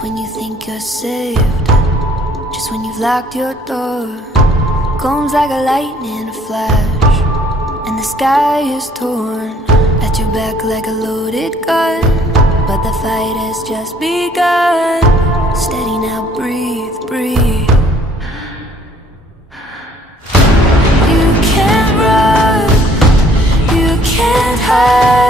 Just when you think you're saved, just when you've locked your door, comes like a lightning flash, and the sky is torn at your back like a loaded gun. But the fight has just begun. Steady now, breathe, breathe. You can't run, you can't hide.